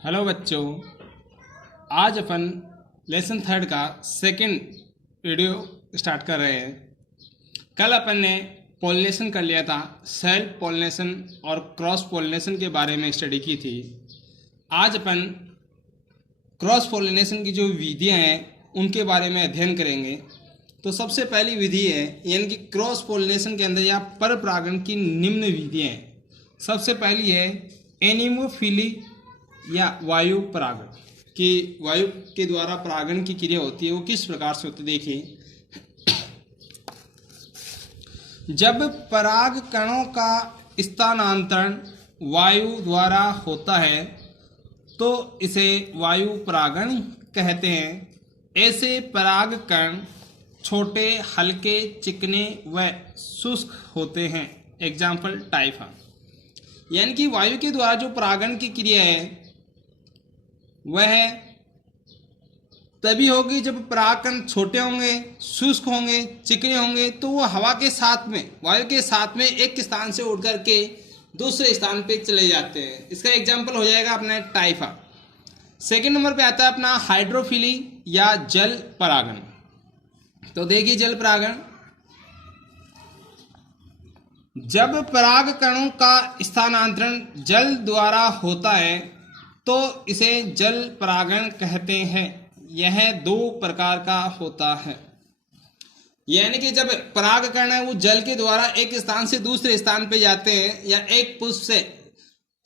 Hello बच्चों, आज अपन lesson third का सेकंड वीडियो स्टार्ट कर रहे हैं। कल अपन ने पॉलिनेशन कर लिया था, सेल्फ पॉलिनेशन और क्रॉस पॉलिनेशन के बारे में स्टडी की थी। आज अपन क्रॉस पॉलिनेशन की जो विधियां हैं उनके बारे में अध्ययन करेंगे। तो सबसे पहली विधि है, यानी कि क्रॉस पॉलिनेशन के अंदर या पर परागण की निम्न विधियां हैं। सबसे पहली है एनिमोफिली या वायु परागण, कि वायु के द्वारा परागण की क्रिया होती है। वो किस प्रकार से होती है, देखिए। जब पराग कणों का स्थानांतरण वायु द्वारा होता है तो इसे वायु परागण कहते हैं। ऐसे पराग कण छोटे, हल्के, चिकने व शुष्क होते हैं। एग्जाम्पल टाइफा। यानी कि वायु के द्वारा जो परागण की क्रिया है वह तभी होगी जब परागकण छोटे होंगे, शुष्क होंगे, चिकने होंगे, तो वो हवा के साथ में, वायु के साथ में एक स्थान से उड़ करके दूसरे स्थान पे चले जाते हैं। इसका एग्जाम्पल हो जाएगा अपना टाइफा। सेकंड नंबर पे आता है अपना हाइड्रोफिली या जल परागण। तो देखिए, जल परागण, जब पराग कणों का स्थानांतरण जल द्वारा होता है तो इसे जल परागण कहते हैं। यह दो प्रकार का होता है। यानी कि जब पराग कण है वो जल के द्वारा एक स्थान से दूसरे स्थान पे जाते हैं या एक पुष्प से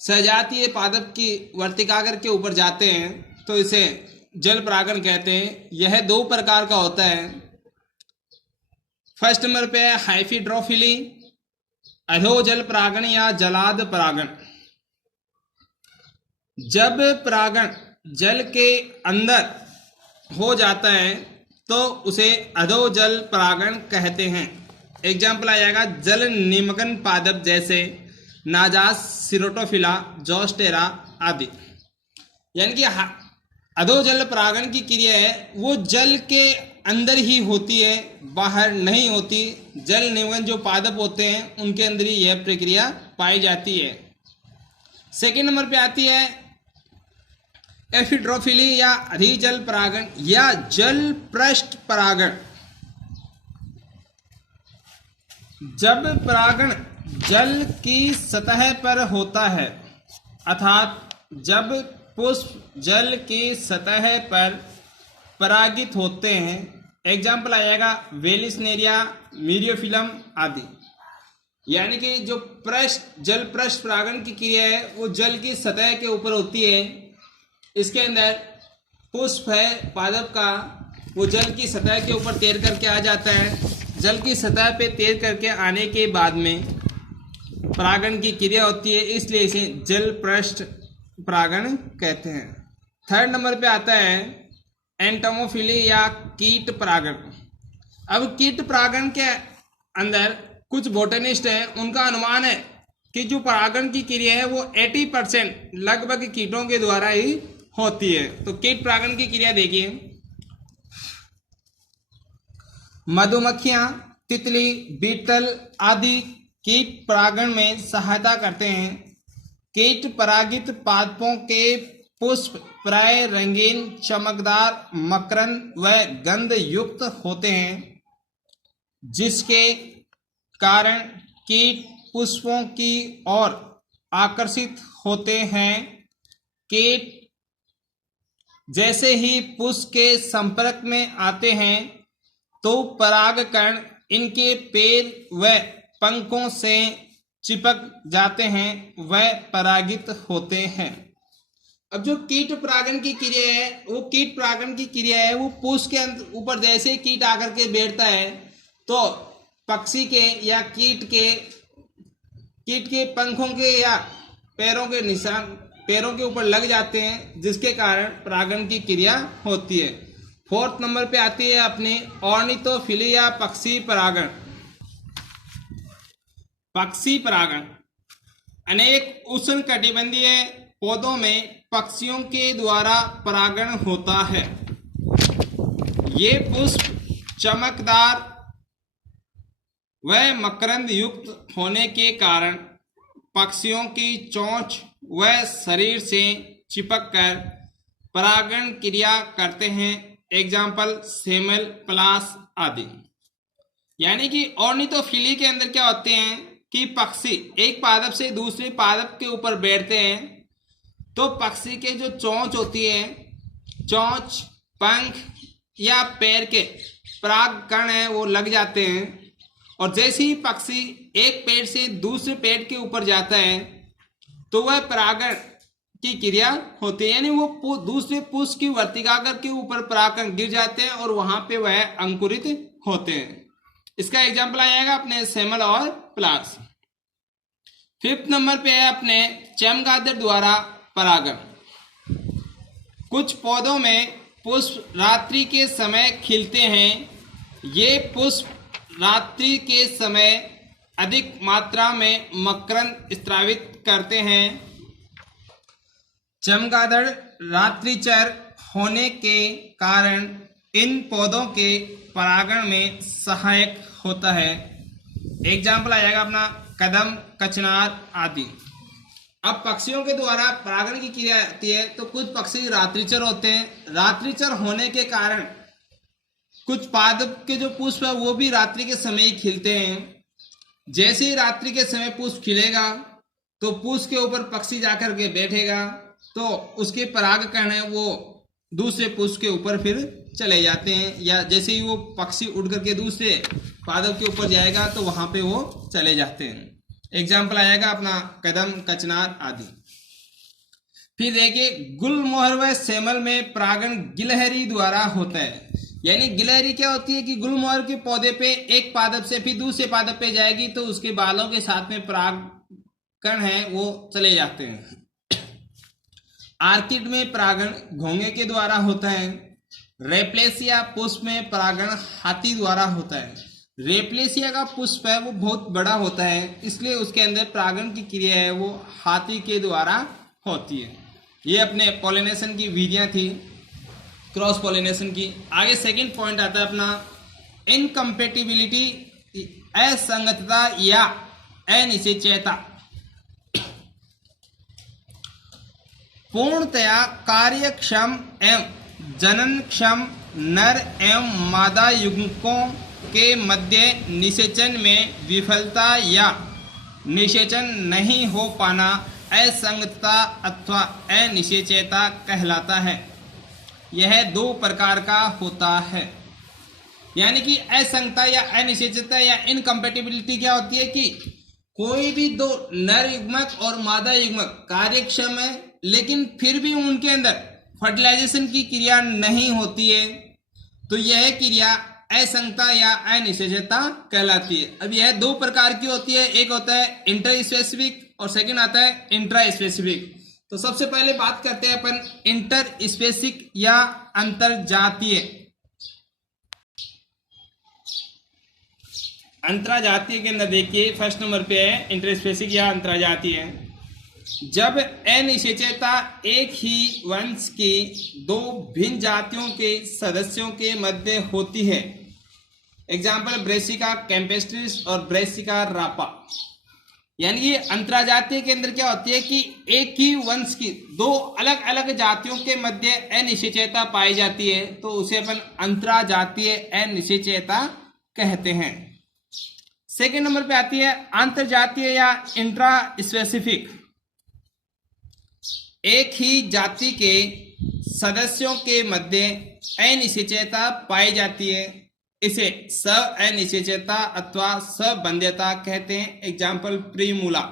सजातीय पादप की वर्तिकाग्र के ऊपर जाते हैं तो इसे जल परागण कहते हैं। यह दो प्रकार का होता है। फर्स्ट नंबर पे है हाइफिड्रोफिली, अधो जल परागण या जलाद परागण। जब परागण जल के अंदर हो जाता है तो उसे अधो जल परागण कहते हैं। एग्जाम्पल आ जाएगा जल निमग्न पादप जैसे नाजास, सिरोटोफिला, जोस्टेरा आदि। यानी कि अधो जल परागण की क्रिया है वो जल के अंदर ही होती है, बाहर नहीं होती। जल निमग्न जो पादप होते हैं उनके अंदर ही यह प्रक्रिया पाई जाती है। सेकेंड नंबर पे आती है एफिड्रोफिली या अधिजल परागण या जल पृष्ठ परागण। जब परागण जल की सतह पर होता है, अर्थात जब पुष्प जल की सतह पर परागित होते हैं। एग्जाम्पल आ जाएगा वेलिस्नेरिया, मीरियोफिलम आदि। यानी कि जो जल पृष्ठ परागण की क्रिया है वो जल की सतह के ऊपर होती है। इसके अंदर पुष्प है पादप का, वो जल की सतह के ऊपर तैर करके आ जाता है। जल की सतह पे तैर करके आने के बाद में परागण की क्रिया होती है, इसलिए इसे जल पृष्ठ परागण कहते हैं। थर्ड नंबर पे आता है एंटोमोफिली या कीट परागण। अब कीट परागण के अंदर कुछ बोटनिस्ट हैं, उनका अनुमान है कि जो परागण की क्रिया है वो 80% लगभग कीटों के द्वारा ही होती है। तो कीट परागण की क्रिया देखिए। मधुमक्खियां, तितली, बीटल आदि कीट परागण में सहायता करते हैं। कीट परागित पादपों के पुष्प प्राय रंगीन, चमकदार, मकरंद व गंध युक्त होते हैं, जिसके कारण कीट पुष्पों की ओर आकर्षित होते हैं। कीट जैसे ही पुष्प के संपर्क में आते हैं तो परागकण इनके पैर व पंखों से चिपक जाते हैं व परागित होते हैं। अब जो कीट परागण की क्रिया है वो कीट परागण की क्रिया है वो पुष्प के ऊपर जैसे ही कीट आकर के बैठता है तो पक्षी के या कीट के पंखों के या पैरों के निशान पैरों के ऊपर लग जाते हैं, जिसके कारण परागण की क्रिया होती है। फोर्थ नंबर पे आती है अपनी ऑर्निथोफिली या पक्षी परागण। पक्षी परागण अनेक उष्णकटिबंधीय पौधों में पक्षियों के द्वारा परागण होता है। ये पुष्प चमकदार व मकरंद युक्त होने के कारण पक्षियों की चोंच व शरीर से चिपक कर परागण क्रिया करते हैं। एग्जाम्पल सेमल, प्लास आदि। यानी कि ऑर्निथोफिली के अंदर क्या होते हैं कि पक्षी एक पादप से दूसरे पादप के ऊपर बैठते हैं, तो पक्षी के जो चोंच होती है, चोंच, पंख या पैर के पराग कण है वो लग जाते हैं, और जैसे ही पक्षी एक पेड़ से दूसरे पेड़ के ऊपर जाता है तो वह परागण की क्रिया होती है, यानी वो दूसरे पुष्प की वर्तिकाग्र के ऊपर परागकण गिर जाते हैं और वहां पे वह अंकुरित होते हैं। इसका एग्जाम्पल आ जाएगा अपने सेमल और प्लास। 5th नंबर पे है अपने चमगादड़ द्वारा परागण। कुछ पौधों में पुष्प रात्रि के समय खिलते हैं। ये पुष्प रात्रि के समय अधिक मात्रा में मकरंद स्रावित करते हैं। चमगादड़ रात्रिचर होने के कारण इन पौधों के परागण में सहायक होता है। एग्जाम्पल आ जाएगा अपना कदम, कचनार आदि। अब पक्षियों के द्वारा परागण की क्रिया होती है, तो कुछ पक्षी रात्रिचर होते हैं। रात्रिचर होने के कारण कुछ पादप के जो पुष्प है वो भी रात्रि के समय ही खिलते हैं। जैसे ही रात्रि के समय पुष्प खिलेगा तो पुष्प के ऊपर पक्षी जाकर के बैठेगा, तो उसके परागकण है वो दूसरे पुष्प के ऊपर फिर चले जाते हैं, या जैसे ही वो पक्षी उड़ करके दूसरे पादप के ऊपर जाएगा तो वहां पे वो चले जाते हैं। एग्जाम्पल आएगा अपना कदम, कचनार आदि। फिर देखिए गुलमोहर व सेमल में परागण गिलहरी द्वारा होता है। यानी गिलहरी क्या होती है कि गुलमोहर के पौधे पे एक पादप से फिर दूसरे पादप पे जाएगी तो उसके बालों के साथ में परागकण है वो चले जाते हैं। आर्किड में परागण घोंगे के द्वारा होता है। रेप्लेसिया पुष्प में परागण हाथी द्वारा होता है। रेप्लेसिया का पुष्प है वो बहुत बड़ा होता है, इसलिए उसके अंदर परागण की क्रिया है वो हाथी के द्वारा होती है। ये अपने पॉलिनेशन की विधियां थी, क्रॉस पॉलिनेशन की। आगे सेकंड पॉइंट आता है अपना इनकम्पेटिबिलिटी, असंगतता या अनिश्चयता। पूर्णतया कार्यक्षम एवं जननक्षम नर एवं मादा युग्मकों के मध्य निषेचन में विफलता या निषेचन नहीं हो पाना असंगतता अथवा अनिश्चयता कहलाता है। यह 2 प्रकार का होता है। यानी कि असंगतता या अनिश्चयता या इनकम्पेटिबिलिटी क्या होती है कि कोई भी 2 नर युग्मक और मादा युग्मक कार्यक्षम है, लेकिन फिर भी उनके अंदर फर्टिलाइजेशन की क्रिया नहीं होती है, तो यह क्रिया असंगतता या अनिश्चयता कहलाती है। अब यह 2 प्रकार की होती है, एक होता है इंटर स्पेसिफिक और सेकंड आता है इंट्रा स्पेसिफिक। तो सबसे पहले बात करते हैं अपन इंटर स्पेसिफिक या अंतरजातीय। अंतरजातीय के अंदर देखिए फर्स्ट नंबर पे है इंटर स्पेसिफिक या अंतरजातीय। जब अनिश्चयता एक ही वंश की 2 भिन्न जातियों के सदस्यों के मध्य होती है। एग्जाम्पल ब्रेसिका कैम्पेस्ट्रिस और ब्रेसिका रापा। यानी कि अंतरजातीय के अंदर क्या होती है कि एक ही वंश की 2 अलग अलग जातियों के मध्य अनिश्चयता पाई जाती है, तो उसे अपन अंतरजातीय अनिश्चयता कहते हैं। सेकेंड नंबर पे आती है अंतरजातीय या इंट्रा स्पेसिफिक। एक ही जाति के सदस्यों के मध्य अनिश्चयता पाई जाती है, इसे अनिश्चयता अथवा सबंध्यता कहते हैं। एग्जाम्पल प्रीमूला।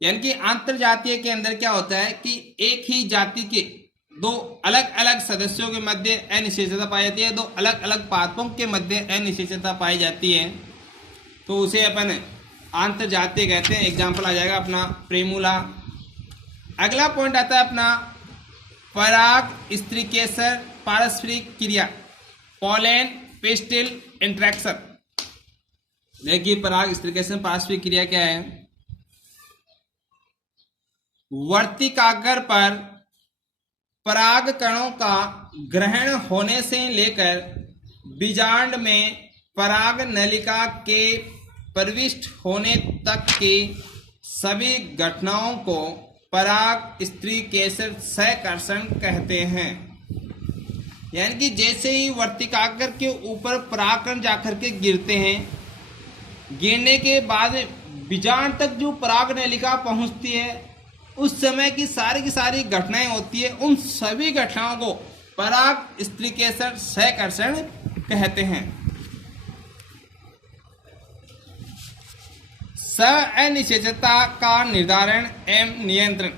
यानी कि अंतरजातीय के अंदर क्या होता है कि एक ही जाति के 2 अलग अलग सदस्यों के मध्य अनिश्चयता पाई जाती है, 2 अलग अलग पादपों के मध्य अनिश्चयता पाई जाती है, तो उसे अपन अंतरजातीय कहते हैं। एग्जाम्पल आ जाएगा अपना प्रीमूला। अगला पॉइंट आता है अपना पराग स्त्रीकेसर पारस्परिक क्रिया, पॉलन पिस्टिल इंट्रैक्शन। देखिए पराग स्त्रीकेसर पारस्परिक क्रिया क्या है। वर्तिकाग्र पर पराग कणों का ग्रहण होने से लेकर बीजांड में पराग नलिका के प्रविष्ट होने तक की सभी घटनाओं को पराग स्त्रीकेसर सहकर्षण कहते हैं। यानी कि जैसे ही वर्तिकाग्र के ऊपर परागकण जाकर के गिरते हैं, गिरने के बाद बीजांड तक जो पराग नलिका पहुंचती है, उस समय की सारी घटनाएं होती है, उन सभी घटनाओं को पराग स्त्रीकेसर सहकर्षण कहते हैं। अनिश्चितता का निर्धारण एवं नियंत्रण।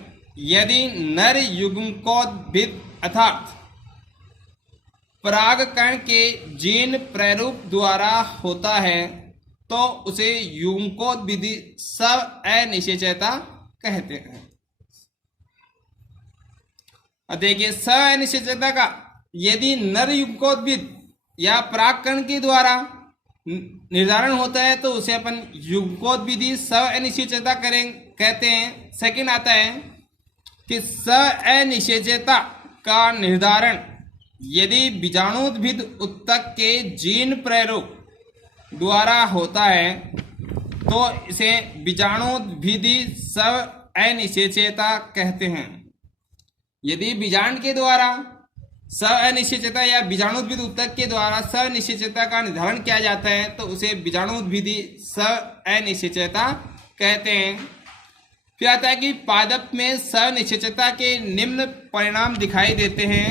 यदि नर युग्मकोद्भिद अर्थात परागकण के जीन प्रारूप द्वारा होता है तो उसे युग्मकोद्भिदी अनिश्चितता कहते हैं। और देखिए अनिश्चितता का यदि नर युग्मकोद्भिद या परागकण के द्वारा निर्धारण होता है तो उसे अपन युग्मकोद्भिदी अनिश्चितता कहते हैं। सेकंड आता है कि अनिश्चितता का निर्धारण यदि बीजाणुद्भिद उत्तक के जीन प्रारूप द्वारा होता है तो इसे बीजाणुद्भिदी अनिश्चितता कहते हैं। यदि बीजांड के द्वारा अनिश्चितता या बीजाणुद्भिद उत्तक के द्वारा अनिश्चितता का निर्धारण किया जाता है तो उसे बीजाणुद्भिदी अनिश्चितता कहते हैं। फिर आता है कि पादप में अनिश्चितता के निम्न परिणाम दिखाई देते हैं।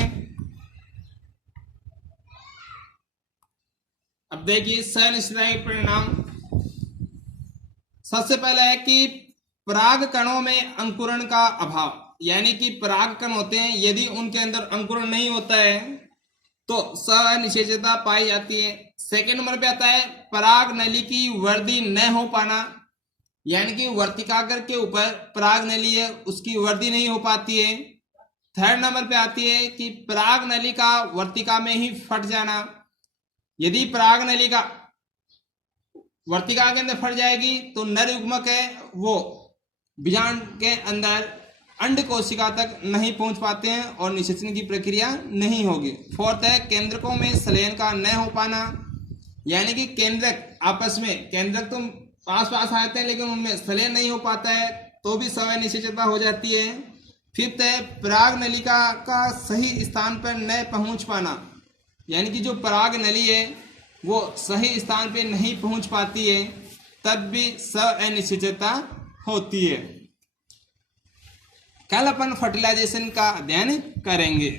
अब देखिए अनिश्चितता के परिणाम। सबसे पहला है कि पराग कणों में अंकुरण का अभाव, यानी कि परागकण होते हैं, यदि उनके अंदर अंकुरण नहीं होता है तो अनिश्चितता पाई जाती है। सेकंड नंबर पे आता है पराग नली की वृद्धि न हो पाना, यानी कि वर्तिकाग्र के ऊपर पराग नली है उसकी वृद्धि नहीं हो पाती है। थर्ड नंबर पे आती है कि पराग नली का वर्तिका में ही फट जाना। यदि पराग नली का वर्तिका के अंदर फट जाएगी तो नर युग्मक है वो बीजांड के अंदर अंड कोशिका तक नहीं पहुंच पाते हैं और निषेचन की प्रक्रिया नहीं होगी। फोर्थ है केंद्रकों में संलयन का न हो पाना, यानी कि केंद्रक आपस में केंद्रक तो पास आते हैं लेकिन उनमें संलयन नहीं हो पाता है तो भी अनिश्चितता हो जाती है। फिफ्थ है पराग नलिका का सही स्थान पर न पहुंच पाना, यानी कि जो पराग नली है वो सही स्थान पर नहीं पहुंच पाती है, तब भी अनिश्चितता होती है। कल अपन फर्टिलाइजेशन का अध्ययन करेंगे।